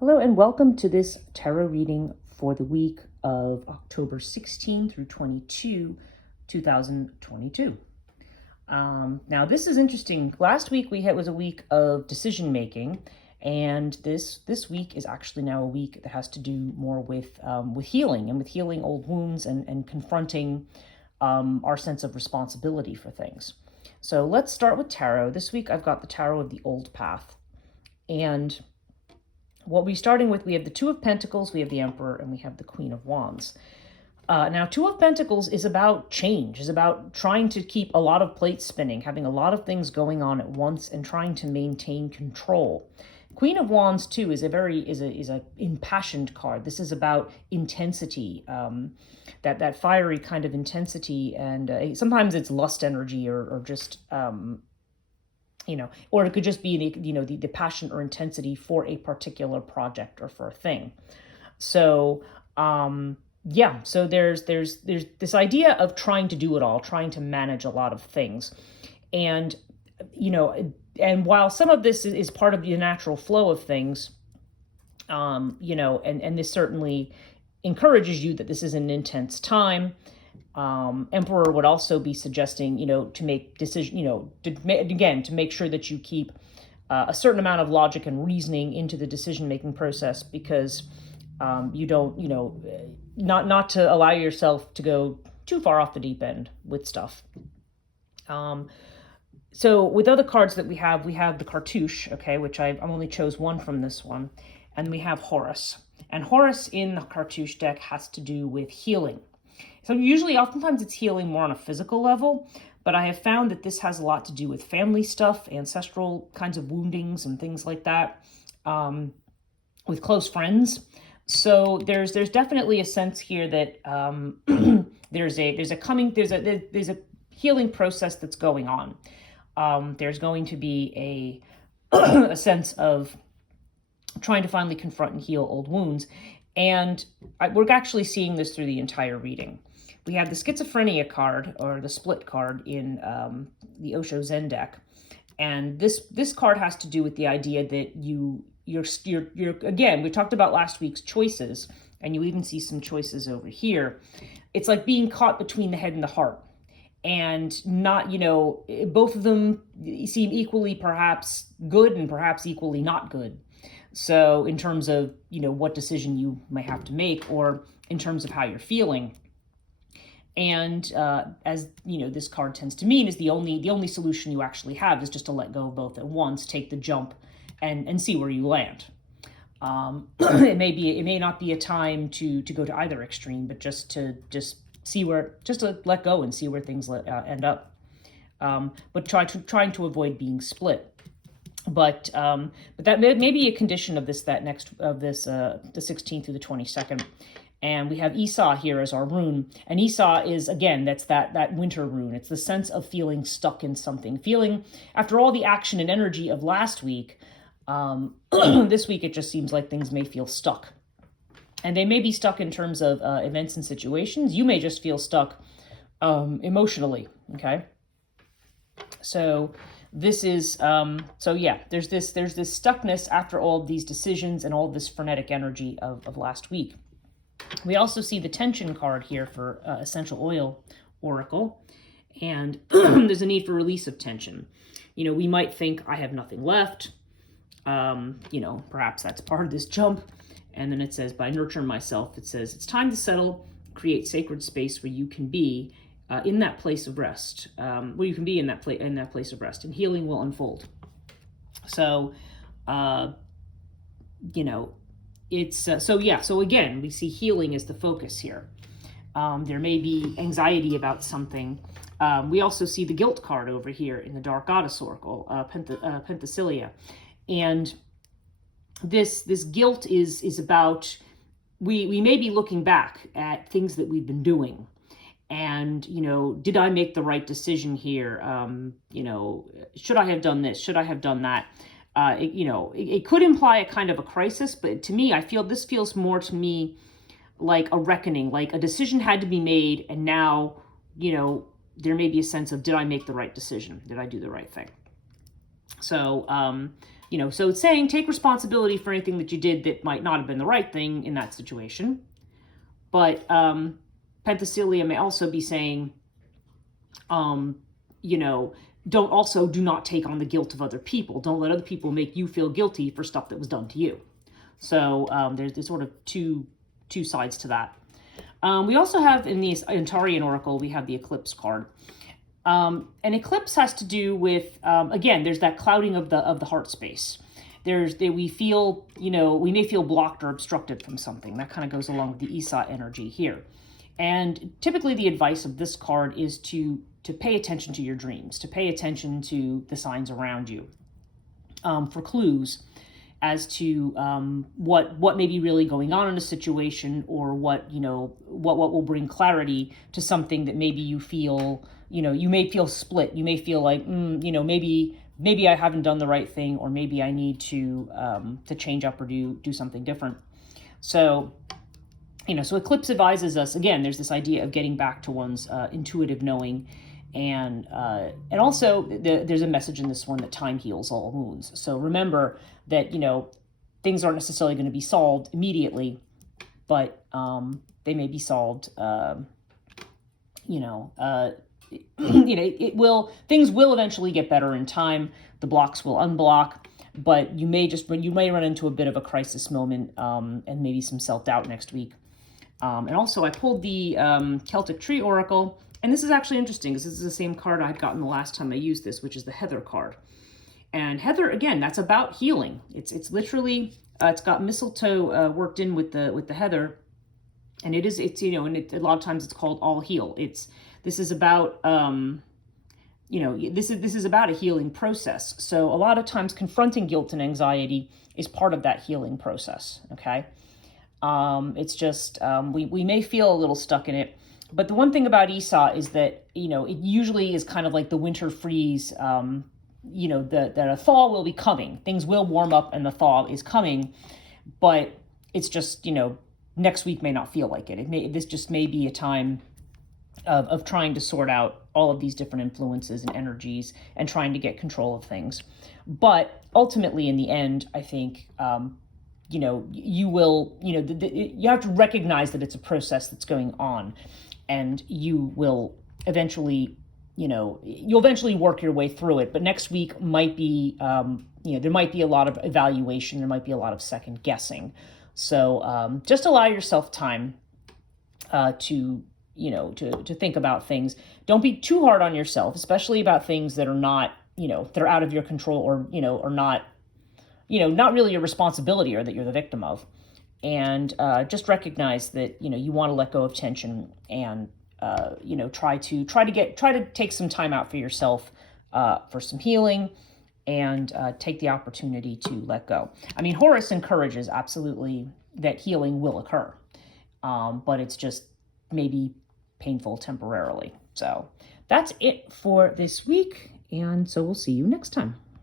Hello and welcome to this tarot reading for the week of October 16 through 22, 2022. Now this is interesting. Last week was a week of decision making, and this week is actually now a week that has to do more with healing and with healing old wounds and confronting our sense of responsibility for things. So let's start with tarot. This week I've got the Tarot of the Old Path, and what we're starting with, we have the Two of Pentacles, we have the Emperor, and we have the Queen of Wands. Now, Two of Pentacles is about change, is about trying to keep a lot of plates spinning, having a lot of things going on at once, and trying to maintain control. Queen of Wands too is a impassioned card. This is about intensity, that fiery kind of intensity, and sometimes it's lust energy or just or it could just be, the passion or intensity for a particular project or for a thing. So, so there's this idea of trying to do it all, trying to manage a lot of things. And, and while some of this is part of the natural flow of things, and this certainly encourages you that this is an intense time. Emperor would also be suggesting, to make decision, to make sure that you keep a certain amount of logic and reasoning into the decision-making process, because you don't, not to allow yourself to go too far off the deep end with stuff. So with other cards that we have the Cartouche, okay, which I only chose one from this one, and we have Horus. And Horus in the Cartouche deck has to do with healing. So oftentimes it's healing more on a physical level, but I have found that this has a lot to do with family stuff, ancestral kinds of woundings and things like that, with close friends. So there's definitely a sense here that there's a healing process that's going on. There's going to be a sense of trying to finally confront and heal old wounds. And we're actually seeing this through the entire reading. We have the Schizophrenia card, or the Split card, in the Osho Zen deck. And this card has to do with the idea that you're again, we talked about last week's choices, and you even see some choices over here. It's like being caught between the head and the heart. And not, both of them seem equally perhaps good and perhaps equally not good. So in terms of, what decision you may have to make, or in terms of how you're feeling. And as this card tends to mean, is the only solution you actually have is just to let go of both at once, take the jump, and see where you land. It may not be a time to go to either extreme, but just to let go and see where things end up. But trying to avoid being split. But that may be a condition of the 16th through the 22nd. And we have Esau here as our rune. And Esau is, again, that's that winter rune. It's the sense of feeling stuck in something. Feeling, after all the action and energy of last week, this week it just seems like things may feel stuck. And they may be stuck in terms of events and situations. You may just feel stuck emotionally, okay? So this is, there's this stuckness after all of these decisions and all of this frenetic energy of last week. We also see the Tension card here for Essential Oil Oracle, and there's a need for release of tension. We might think, I have nothing left. Perhaps that's part of this jump. And then it says, by nurturing myself, it says, it's time to settle, create sacred space where you can be in that place of rest, where you can be in that place of rest, and healing will unfold. So, it's so again, we see healing as the focus here. There may be anxiety about something. We also see the Guilt card over here in the Dark Goddess Oracle, Penthesilea, and this guilt is about, we may be looking back at things that we've been doing. And, did I make the right decision here? Should I have done this? Should I have done that? It could imply a kind of a crisis, but to me, this feels more to me like a reckoning, like a decision had to be made. And now, there may be a sense of, did I make the right decision? Did I do the right thing? So, So it's saying take responsibility for anything that you did that might not have been the right thing in that situation. But Penthesilea may also be saying, do not take on the guilt of other people. Don't let other people make you feel guilty for stuff that was done to you. So there's sort of two sides to that. We also have in the Antarian Oracle, we have the Eclipse card. An eclipse has to do with, again, there's that clouding of the heart space. We feel, we may feel blocked or obstructed from something. That kind of goes along with the Esau energy here. And typically the advice of this card is to pay attention to your dreams, to pay attention to the signs around you, for clues as to what may be really going on in a situation, or what will bring clarity to something that maybe you feel, you may feel split. You may feel like, maybe I haven't done the right thing, or maybe I need to change up or do something different. So, so Eclipse advises us, again, there's this idea of getting back to one's intuitive knowing. And also there's a message in this one that time heals all wounds. So remember that, things aren't necessarily going to be solved immediately, but they may be solved, things will eventually get better in time. The blocks will unblock, but you may run into a bit of a crisis moment, and maybe some self-doubt next week. And also I pulled the Celtic Tree Oracle. And this is actually interesting because this is the same card I'd gotten the last time I used this, which is the Heather card. And Heather, again, that's about healing. It's literally, it's got mistletoe worked in with the Heather. And a lot of times it's called All Heal. This is about, this is about a healing process. So a lot of times confronting guilt and anxiety is part of that healing process, okay? It's just, we may feel a little stuck in it. But the one thing about Esau is that, it usually is kind of like the winter freeze, that a thaw will be coming. Things will warm up and the thaw is coming. But it's just, next week may not feel like it. This just may be a time of trying to sort out all of these different influences and energies and trying to get control of things. But ultimately, in the end, I think, you will, you have to recognize that it's a process that's going on. And you will eventually, you'll eventually work your way through it. But next week might be, there might be a lot of evaluation. There might be a lot of second guessing. So just allow yourself time to think about things. Don't be too hard on yourself, especially about things that are not, that are out of your control, or, or not, not really your responsibility, or that you're the victim of. And just recognize that, you want to let go of tension, and, try to take some time out for yourself, for some healing, and take the opportunity to let go. I mean, Horus encourages absolutely that healing will occur, but it's just maybe painful temporarily. So that's it for this week. And so we'll see you next time.